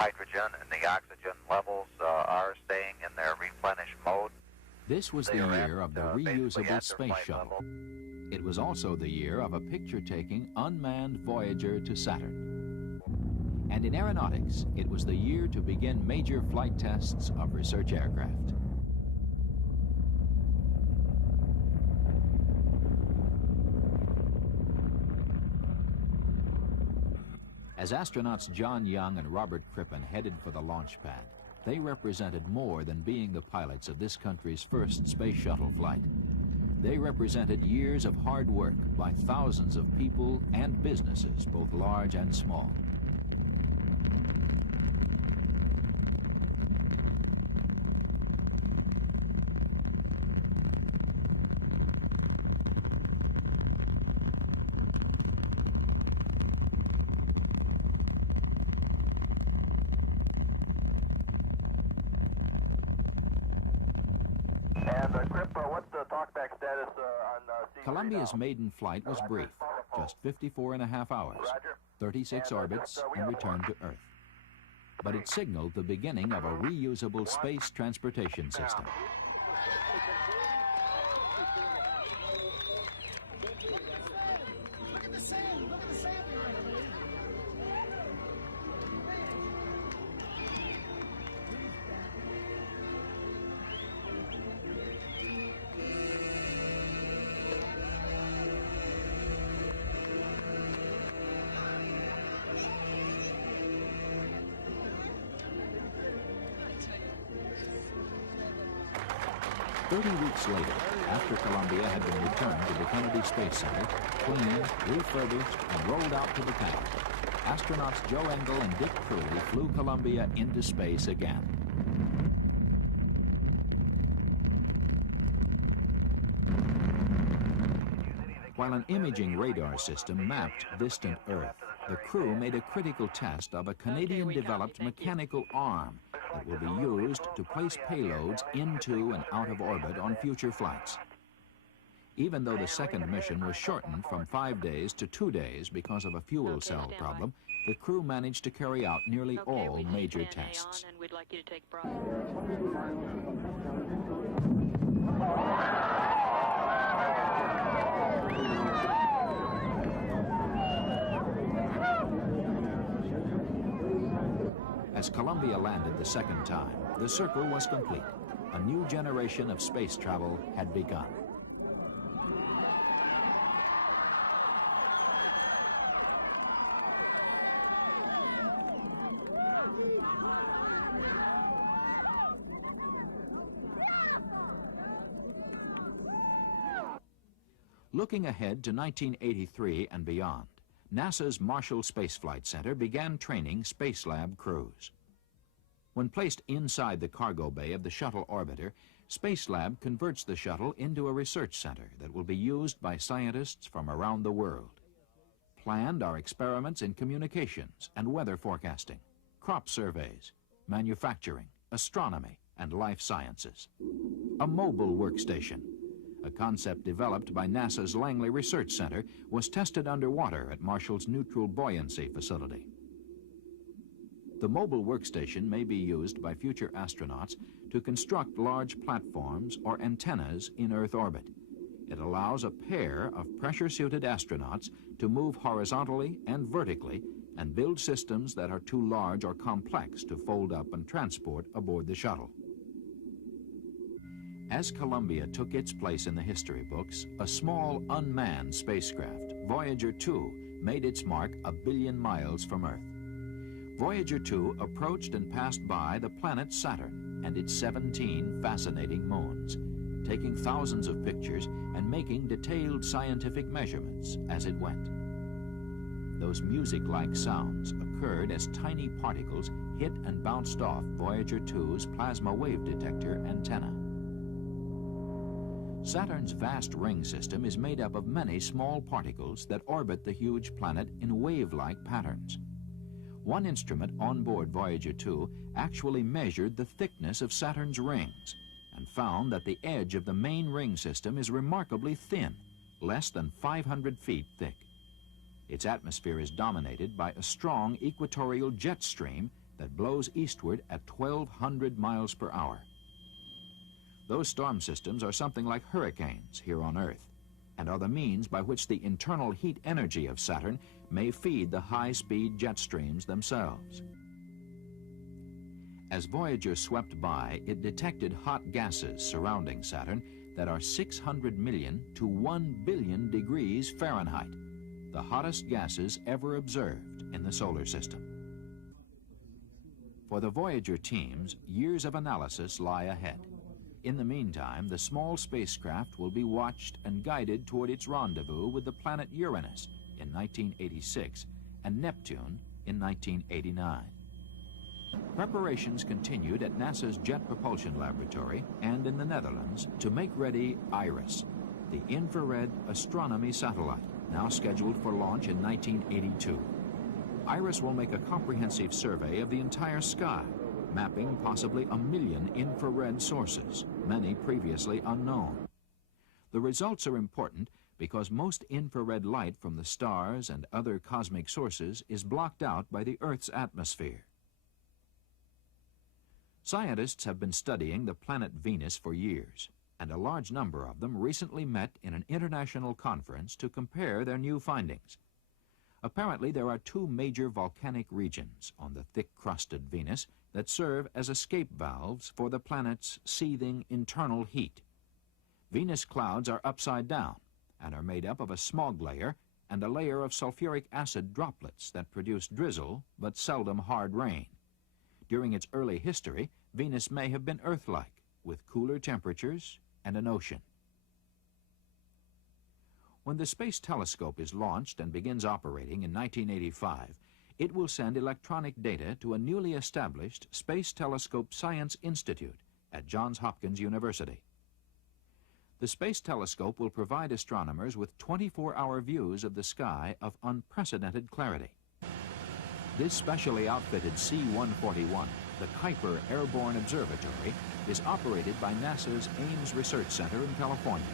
hydrogen and the oxygen levels are staying in their replenished mode. This was the year of the reusable space shuttle. It was also the year of a picture-taking unmanned Voyager to Saturn. And in aeronautics, it was the year to begin major flight tests of research aircraft. As astronauts John Young and Robert Crippen headed for the launch pad, they represented more than being the pilots of this country's first space shuttle flight. They represented years of hard work by thousands of people and businesses, both large and small. What's the talkback status on Columbia's maiden flight was brief, just 54.5 hours, 36 orbits, and returned to Earth. But it signaled the beginning of a reusable space transportation system. Weeks later, after Columbia had been returned to the Kennedy Space Center, cleaned, refurbished, and rolled out to the pad, astronauts Joe Engle and Dick Trudy flew Columbia into space again. While an imaging radar system mapped distant Earth, the crew made a critical test of a Canadian-developed mechanical arm that will be used to place payloads into and out of orbit on future flights. Even though the second mission was shortened from 5 days to 2 days because of a fuel cell problem, the crew managed to carry out nearly all major tests. As Columbia landed the second time, the circle was complete. A new generation of space travel had begun. Looking ahead to 1983 and beyond, NASA's Marshall Space Flight Center began training Space Lab crews. When placed inside the cargo bay of the shuttle orbiter, Space Lab converts the shuttle into a research center that will be used by scientists from around the world. Planned are experiments in communications and weather forecasting, crop surveys, manufacturing, astronomy, and life sciences. A mobile workstation, a concept developed by NASA's Langley Research Center, was tested underwater at Marshall's Neutral Buoyancy facility. The mobile workstation may be used by future astronauts to construct large platforms or antennas in Earth orbit. It allows a pair of pressure-suited astronauts to move horizontally and vertically and build systems that are too large or complex to fold up and transport aboard the shuttle. As Columbia took its place in the history books, a small unmanned spacecraft, Voyager 2, made its mark 1 billion miles from Earth. Voyager 2 approached and passed by the planet Saturn and its 17 fascinating moons, taking thousands of pictures and making detailed scientific measurements as it went. Those music-like sounds occurred as tiny particles hit and bounced off Voyager 2's plasma wave detector antenna. Saturn's vast ring system is made up of many small particles that orbit the huge planet in wave-like patterns. One instrument on board Voyager 2 actually measured the thickness of Saturn's rings and found that the edge of the main ring system is remarkably thin, less than 500 feet thick. Its atmosphere is dominated by a strong equatorial jet stream that blows eastward at 1,200 miles per hour. Those storm systems are something like hurricanes here on Earth, and are the means by which the internal heat energy of Saturn may feed the high-speed jet streams themselves. As Voyager swept by, it detected hot gases surrounding Saturn that are 600 million to 1 billion degrees Fahrenheit, the hottest gases ever observed in the solar system. For the Voyager teams, years of analysis lie ahead. In the meantime, the small spacecraft will be watched and guided toward its rendezvous with the planet Uranus in 1986 and Neptune in 1989. Preparations continued at NASA's Jet Propulsion Laboratory and in the Netherlands to make ready IRIS, the infrared astronomy satellite, now scheduled for launch in 1982. IRIS will make a comprehensive survey of the entire sky, mapping possibly 1 million infrared sources, many previously unknown. The results are important because most infrared light from the stars and other cosmic sources is blocked out by the Earth's atmosphere. Scientists have been studying the planet Venus for years, and a large number of them recently met in an international conference to compare their new findings. Apparently, there are two major volcanic regions on the thick-crusted Venus that serve as escape valves for the planet's seething internal heat. Venus clouds are upside down and are made up of a smog layer and a layer of sulfuric acid droplets that produce drizzle but seldom hard rain. During its early history, Venus may have been Earth-like, with cooler temperatures and an ocean. When the Space Telescope is launched and begins operating in 1985, it will send electronic data to a newly established Space Telescope Science Institute at Johns Hopkins University. The Space Telescope will provide astronomers with 24-hour views of the sky of unprecedented clarity. This specially outfitted C-141, the Kuiper Airborne Observatory, is operated by NASA's Ames Research Center in California.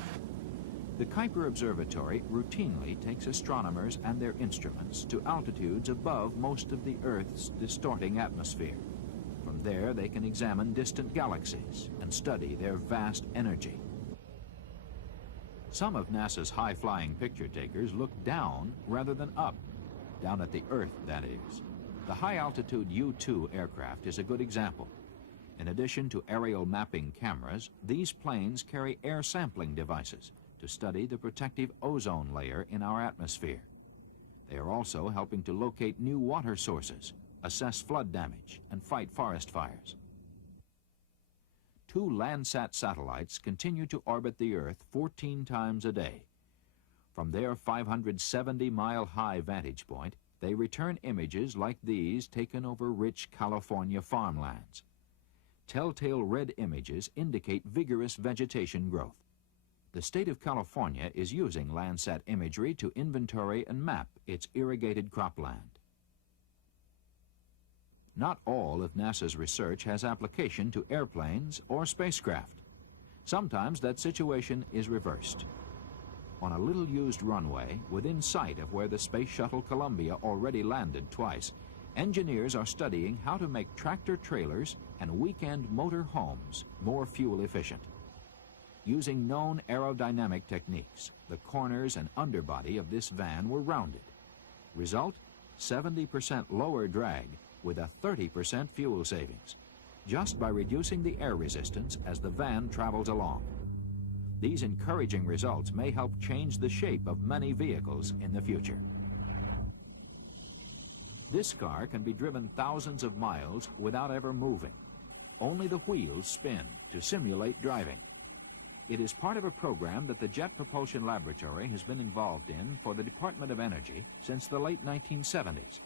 The Kuiper Observatory routinely takes astronomers and their instruments to altitudes above most of the Earth's distorting atmosphere. From there, they can examine distant galaxies and study their vast energy. Some of NASA's high-flying picture takers look down rather than up. Down at the Earth, that is. The high-altitude U-2 aircraft is a good example. In addition to aerial mapping cameras, these planes carry air sampling devices to study the protective ozone layer in our atmosphere. They are also helping to locate new water sources, assess flood damage, and fight forest fires. 2 Landsat satellites continue to orbit the Earth 14 times a day. From their 570-mile-high vantage point, they return images like these taken over rich California farmlands. Telltale red images indicate vigorous vegetation growth. The state of California is using Landsat imagery to inventory and map its irrigated cropland. Not all of NASA's research has application to airplanes or spacecraft. Sometimes that situation is reversed. On a little-used runway, within sight of where the Space Shuttle Columbia already landed twice, engineers are studying how to make tractor-trailers and weekend motor homes more fuel-efficient. Using known aerodynamic techniques, the corners and underbody of this van were rounded. Result, 70% lower drag with a 30% fuel savings, just by reducing the air resistance as the van travels along. These encouraging results may help change the shape of many vehicles in the future. This car can be driven thousands of miles without ever moving. Only the wheels spin to simulate driving. It is part of a program that the Jet Propulsion Laboratory has been involved in for the Department of Energy since the late 1970s.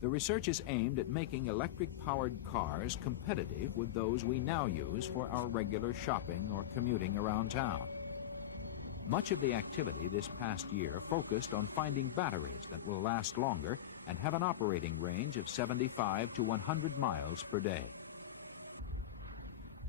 The research is aimed at making electric-powered cars competitive with those we now use for our regular shopping or commuting around town. Much of the activity this past year focused on finding batteries that will last longer and have an operating range of 75 to 100 miles per day.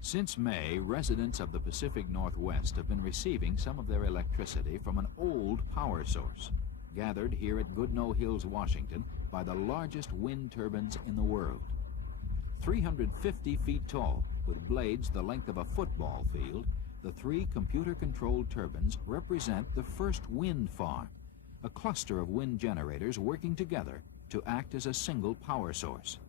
Since May, residents of the Pacific Northwest have been receiving some of their electricity from an old power source, gathered here at Goodnoe Hills, Washington, by the largest wind turbines in the world. 350 feet tall, with blades the length of a football field, the 3 computer-controlled turbines represent the first wind farm, a cluster of wind generators working together to act as a single power source.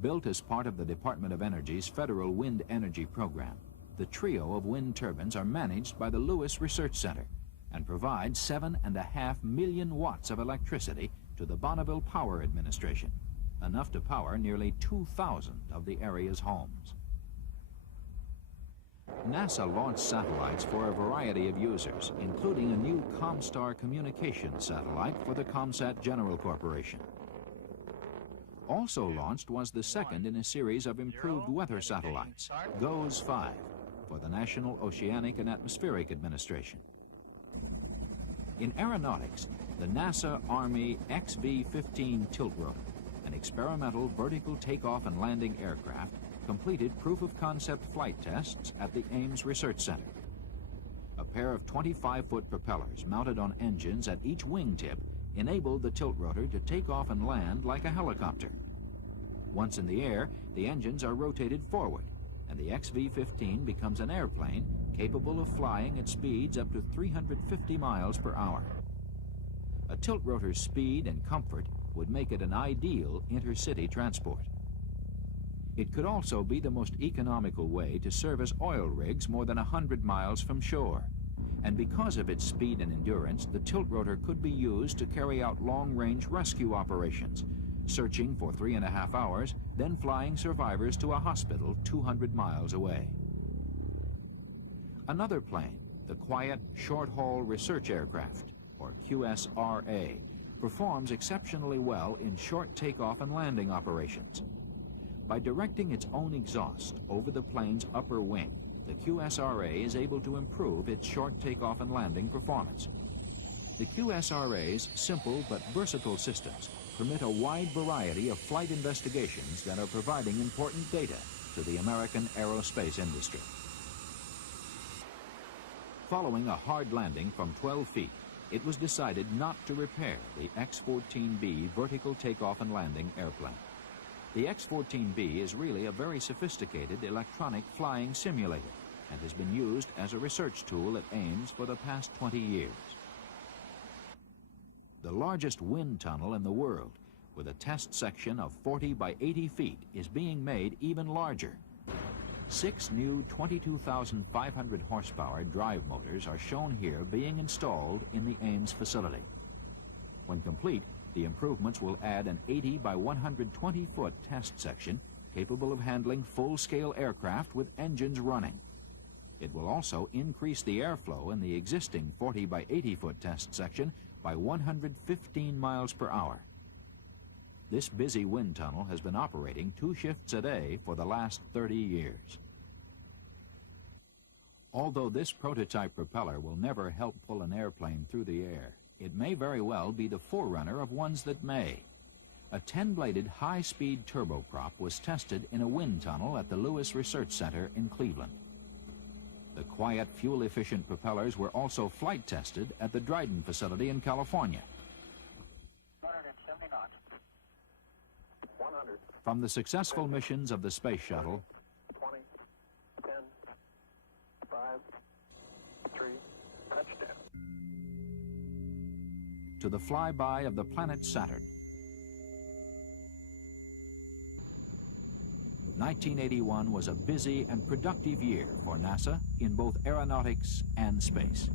Built as part of the Department of Energy's Federal Wind Energy Program, the trio of wind turbines are managed by the Lewis Research Center and provide 7.5 million watts of electricity to the Bonneville Power Administration, enough to power nearly 2,000 of the area's homes. NASA launched satellites for a variety of users, including a new Comstar communications satellite for the Comsat General Corporation. Also launched was the second in a series of improved weather satellites, GOES-5, for the National Oceanic and Atmospheric Administration. In aeronautics, the NASA Army XV-15 tiltrotor, an experimental vertical takeoff and landing aircraft, completed proof-of-concept flight tests at the Ames Research Center. A pair of 25-foot propellers mounted on engines at each wingtip enabled the tiltrotor to take off and land like a helicopter. Once in the air, the engines are rotated forward, and the XV-15 becomes an airplane capable of flying at speeds up to 350 miles per hour. A tiltrotor's speed and comfort would make it an ideal intercity transport. It could also be the most economical way to service oil rigs more than 100 miles from shore. And because of its speed and endurance, the tiltrotor could be used to carry out long-range rescue operations, searching for 3.5 hours, then flying survivors to a hospital 200 miles away. Another plane, the Quiet Short-Haul Research Aircraft, or QSRA, performs exceptionally well in short takeoff and landing operations. By directing its own exhaust over the plane's upper wing, the QSRA is able to improve its short takeoff and landing performance. The QSRA's simple but versatile systems permit a wide variety of flight investigations that are providing important data to the American aerospace industry. Following a hard landing from 12 feet, it was decided not to repair the X-14B vertical takeoff and landing airplane. The X-14B is really a very sophisticated electronic flying simulator and has been used as a research tool at Ames for the past 20 years. The largest wind tunnel in the world, with a test section of 40 by 80 feet, is being made even larger. 6 new 22,500 horsepower drive motors are shown here being installed in the Ames facility. When complete, the improvements will add an 80 by 120 foot test section capable of handling full-scale aircraft with engines running. It will also increase the airflow in the existing 40 by 80 foot test section by 115 miles per hour. This busy wind tunnel has been operating 2 shifts a day for the last 30 years. Although this prototype propeller will never help pull an airplane through the air, it may very well be the forerunner of ones that may. A 10-bladed high-speed turboprop was tested in a wind tunnel at the Lewis Research Center in Cleveland. The quiet, fuel-efficient propellers were also flight tested at the Dryden facility in California. 170 knots. 100. From the successful missions of the space shuttle, 20, 10, 5, 3, touchdown. to the flyby of the planet Saturn. 1981 was a busy and productive year for NASA in both aeronautics and space.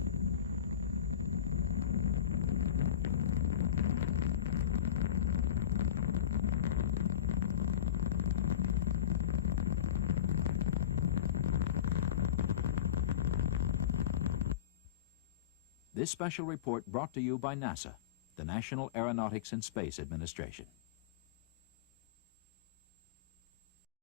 This special report brought to you by NASA, the National Aeronautics and Space Administration.